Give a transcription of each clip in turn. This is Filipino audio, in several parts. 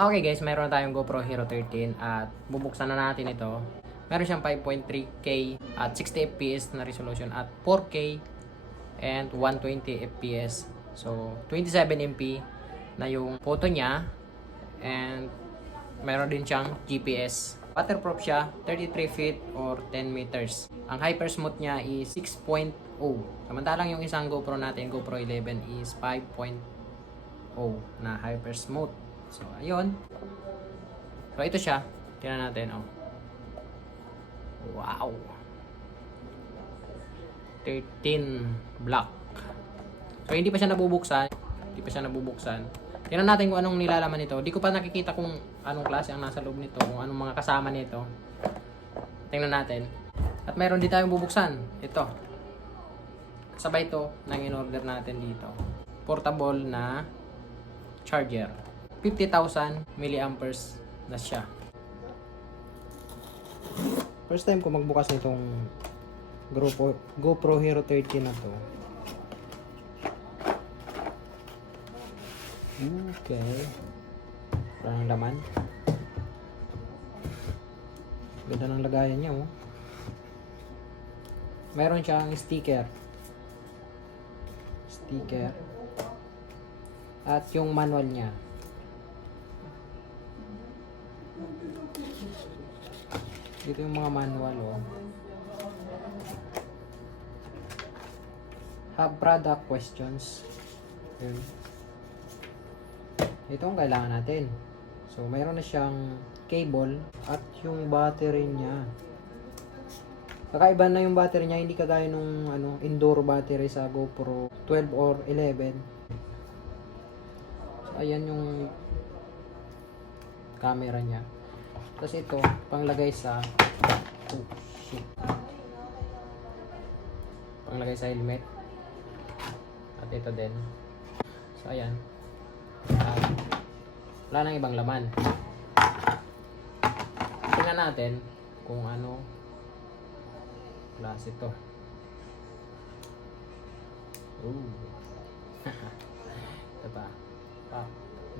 Okay guys, meron tayong GoPro Hero 13 at bubuksan na natin ito. Meron siyang 5.3K at 60 fps na resolution at 4K and 120 fps. So 27 MP na yung photo niya and meron din siyang GPS. Waterproof siya, 33 feet or 10 meters. Ang hyper smooth niya is 6.0. Samantalang yung isang GoPro natin, GoPro 11 is 5.0 na hyper smooth. So, ayun. So, ito siya. Tingnan natin, oh. Wow. 13 black. So, hindi pa siya nabubuksan. Tingnan natin kung anong nilalaman nito. Di ko pa nakikita kung anong klase ang nasa loob nito, kung anong mga kasama nito. Tingnan natin. At mayroon din tayong bubuksan. Ito. Kasabay ito ng in-order natin dito. Portable na charger. 50,000 milliamperes na siya. First time ko magbukas nitong GoPro Hero 13 na to. Okay. Parang laman. Ganda ng lagayan niya, oh. Meron siyang sticker. At yung manual niya. Dito yung mga manual, oh. Have product questions. Yun. Ito ang kailangan natin. So, mayroon na siyang cable at yung battery niya. Kakaiba na yung battery niya, hindi kagaya nung indoor battery sa GoPro 12 or 11. So, ayan yung camera niya. Tapos ito, panglagay sa panglagay sa helmet. At ito din. So, ayan. Wala nang ibang laman. Tingnan natin kung ano klase ito. Ooh. Ito pa.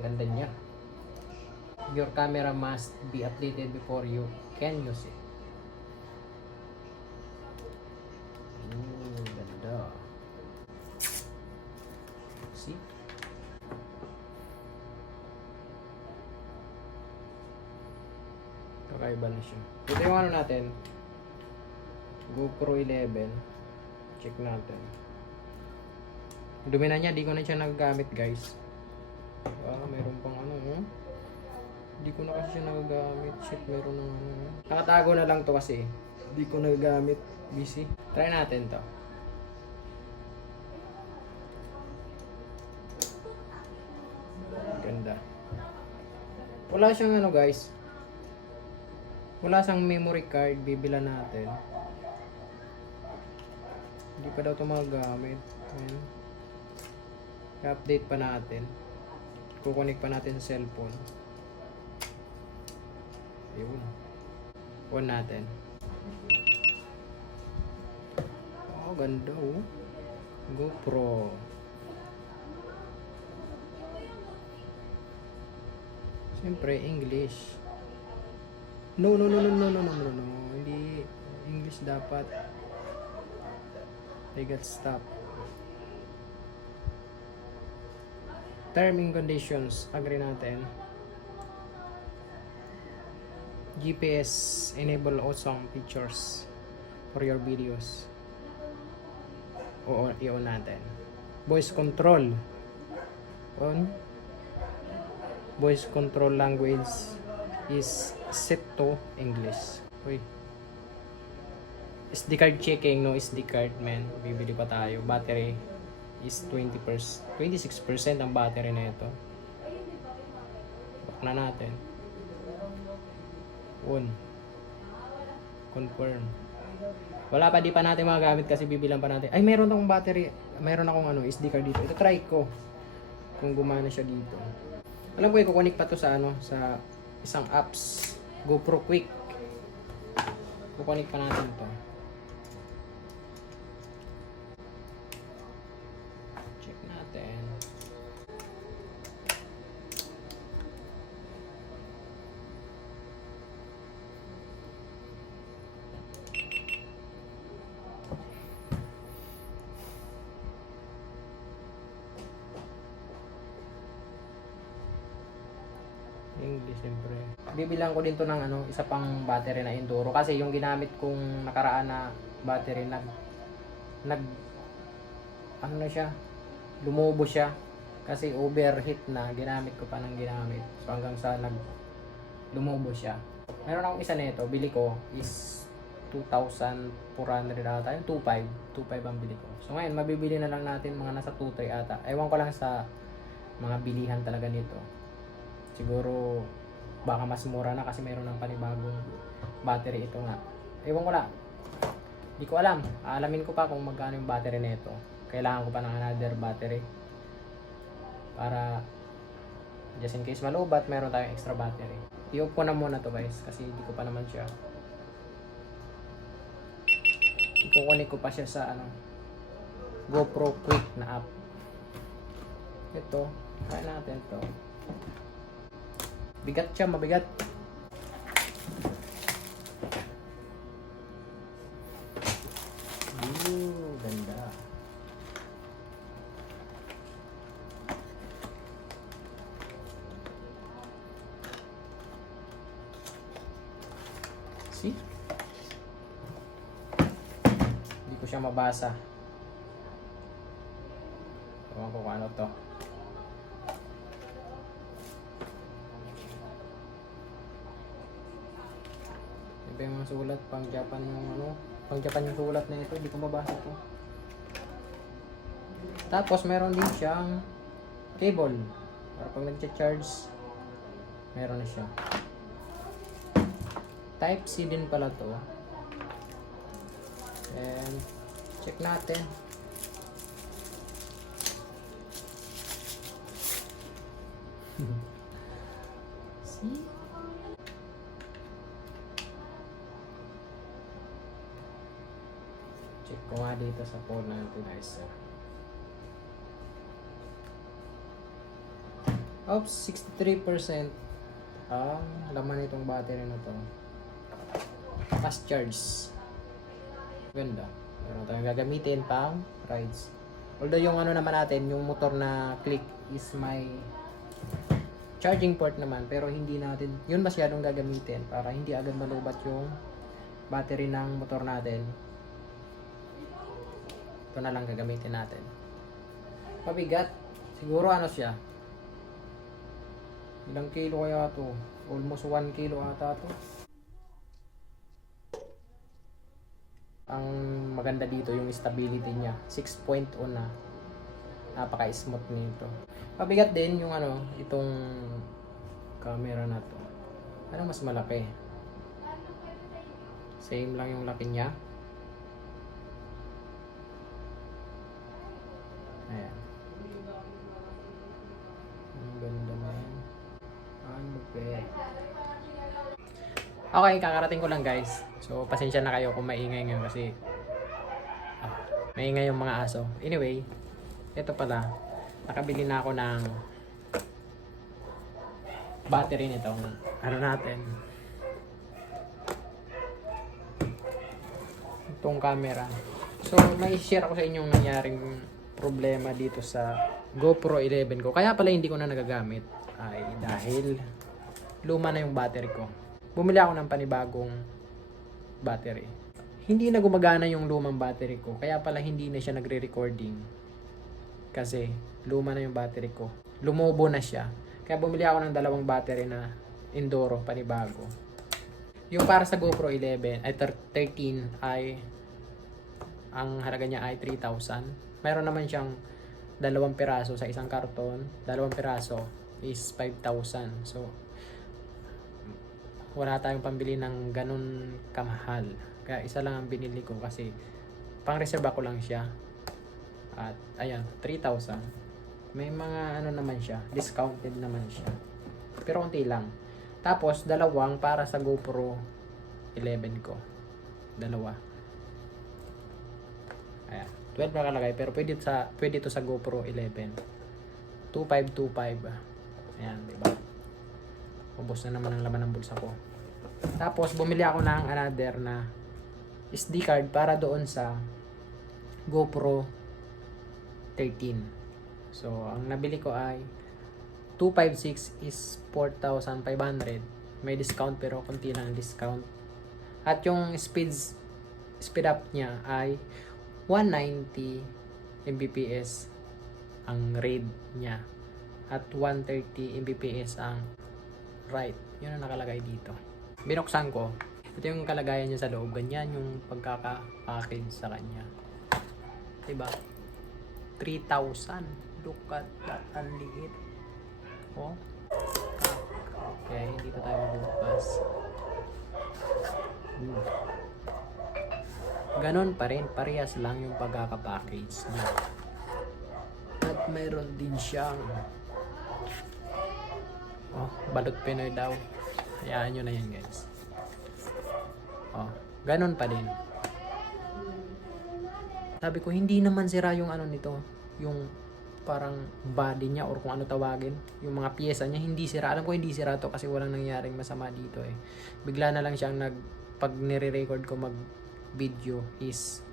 Ganda niya. Your camera must be updated before you can use it. Ganda. See? Kakaiba na siya. Ito yung ano natin. GoPro 11. Check natin. Dumi na niya. Di ko na siya nagagamit, guys. Meron pang ano, oh. Di ko na kasi siya nagagamit. Shit, meron ng nakatago na lang to kasi. Di ko nagagamit. Busy. Try natin to. Ganda. Wala siyang ano, guys. Wala siyang memory card. Bibila natin. Hindi pa daw ito magagamit. Ayan. I-update pa natin. Kukunik pa natin sa cellphone. Ayun. On natin. Oh, ganda, oh. GoPro. Siyempre, English. No. Hindi English dapat. I got stop. Term and conditions. Agree natin. GPS. Enable awesome features for your videos. Oo, i-on natin. Voice control. On. Voice control language is set to English. Uy. SD card checking, no SD card, man. Bibili pa tayo. Battery is 26% ang battery na ito. Back na natin. On. Confirm. Wala pa, di pa natin magagamit kasi bibilang pa natin. Ay, meron akong battery. Meron akong SD card dito. Ito try ko. Kung gumana siya dito. Alam ko, i-connect pa to sa sa isang apps. GoPro Quick. Kukunik pa natin to. Check natin. English, siyempre. Bibilang ko din to ng isa pang battery na Enduro kasi yung ginamit kong nakaraan na battery nag ano na siya, lumubo siya kasi overheat na, ginamit ko pa ng ginamit. So hanggang sa lumubo siya. Meron akong isa nito, bili ko is 2,400 ata, yung 2,500 ang bili ko. So ngayon, mabibili na lang natin mga nasa 2,300 ata. Ewan ko lang sa mga bilihan talaga nito. Siguro baka mas mura na kasi meron ng panibagong battery ito nga. Ewan ko lang. Hindi ko alam. Alamin ko pa kung magkano yung battery nito. Kailangan ko pa ng another battery para just in case malubat, meron tayong extra battery. I-off ko na muna to guys kasi hindi ko pa naman siya. Ikukunik ko pa siya sa GoPro Quick na app. Ito, kaya natin to. Bigat siya, mabigat. Ganda. See? Hindi ko siya mabasa. Ewan ko kung ano to. Iba yung mga sulat, pang Japan yung sulat na ito, hindi ko mabasa to. Tapos meron din siyang cable para pag nagcha-charge meron na siya. Type C din pala to. And check natin. See? Check ko nga dito sa phone natin guys. Oops, 63% ang laman nitong battery na to. Fast charge. Ganda. Meron tayong gagamitin pang rides. Although yung naman natin, yung motor na click is may charging port naman, pero hindi natin yun masyadong gagamitin para hindi agad malubat yung battery ng motor natin. Ito na lang gagamitin natin. Pabigat. Siguro siya. Ilang kilo kaya to? Almost 1 kilo ata to. Ang maganda dito yung stability niya. 6.0 na. Napaka-smooth nito. Pabigat din yung itong camera na to. Ano mas malaki? Same lang yung laki niya. Ayan. Ang ganda na yan. Okay, kakarating ko lang guys. So, pasensya na kayo kung maingay ngayon kasi maingay yung mga aso. Anyway, ito pala. Nakabili na ako ng battery nitong natin. Itong camera. So, may share ako sa inyo yung nangyaring problema dito sa GoPro 11 ko. Kaya pala hindi ko na nagagamit ay dahil luma na yung battery ko. Bumili ako ng panibagong battery. Hindi na gumagana yung lumang battery ko. Kaya pala hindi na siya nagre-recording. Kasi luma na yung battery ko. Lumobo na siya. Kaya bumili ako ng dalawang battery na Enduro panibago. Yung para sa GoPro 11 ay 13 ay ang halaga niya ay 3,000. Mayroon naman siyang dalawang piraso sa isang karton. Dalawang piraso is 5,000. So wala tayong pambili ng ganun kamahal. Kaya isa lang ang binili ko kasi pang reserve ako lang siya. At ayan, 3,000. May mga naman siya, discounted naman siya. Pero konti lang. Tapos dalawang para sa GoPro 11 ko. Dalawa. Ayan, 12 nakalagay pero pwede to sa GoPro 11. 2,525. Ayan, di ba? Ubos na naman ang laman ng bulsa ko. Tapos bumili ako ng another na SD card para doon sa GoPro 13. So ang nabili ko ay 256 is 4,500. May discount pero konti lang ang discount. At yung speed up niya ay 190 Mbps ang read niya. At 130 Mbps ang write. Yun ang nakalagay dito. Binuksan ko. Ito yung kalagayan niya sa loob. Ganyan yung pagkaka-package sa kanya. Diba? 3,000. Look at that. Ang liit. Oh. Okay, dito tayo magbukas. Ganon pa rin. Parehas lang yung pagkaka-package niya. At mayroon din siyang balot Pinoy daw. Hayaan nyo na yan, guys. Ganon pa din. Sabi ko, hindi naman sira yung ano nito. Yung parang body niya or kung ano tawagin. Yung mga pyesa niya, hindi sira. Alam ko hindi sira to kasi walang nangyaring masama dito eh. Bigla na lang siyang pag nire-record ko mag-video is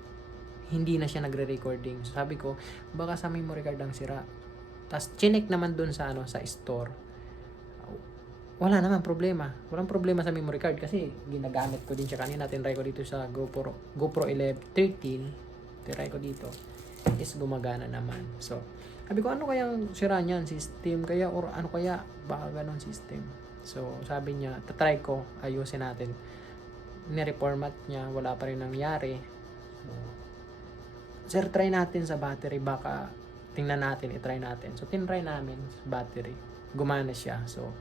hindi na siya nagre-recording. So, sabi ko, baka sa memory card ang sira. Tapos, chinek naman dun sa sa store. Wala naman problema. Walang problema sa memory card kasi ginagamit ko din siya kanina. Tinry ko dito sa GoPro 13. Tinry ko dito. Is gumagana naman. So, sabi ko, ano kayang sira niyan? System kaya or ano kaya? Baka ganon system. So, sabi niya, tatry ko. Ayusin natin. Ni-reformat niya. Wala pa rin nangyari. So, sir, try natin sa battery. Baka tingnan natin, itry natin. So, tinry namin sa battery. Gumana siya. So,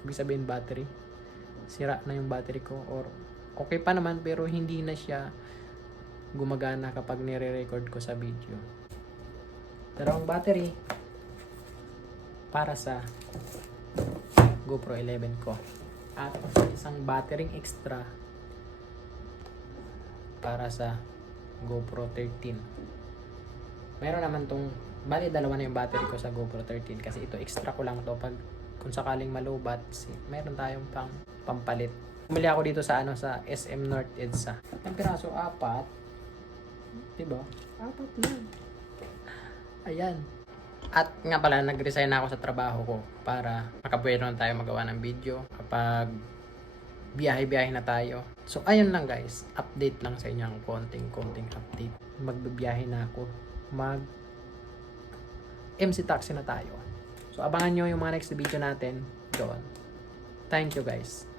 ibig sabihin battery. Sira na yung battery ko. Or okay pa naman pero hindi na siya gumagana kapag nire-record ko sa video. Pero ang battery para sa GoPro 11 ko. At isang battery extra para sa GoPro 13. Meron naman bali dalawa na yung battery ko sa GoPro 13 kasi ito extra ko lang to pag kung sakaling malubat, meron tayong pampalit. Bumili ako dito sa sa SM North EDSA. Ang piraso 4. Diba? 4 lang. Ayan. At nga pala, nag-resign na ako sa trabaho ko para makabuelo na tayo magawa ng video kapag biyahe-biyahe na tayo. So, ayun lang guys. Update lang sa inyo ang konting update. Magbibiyahe na ako. MC taxi na tayo. So, abangan nyo yung mga next video natin doon. Thank you guys.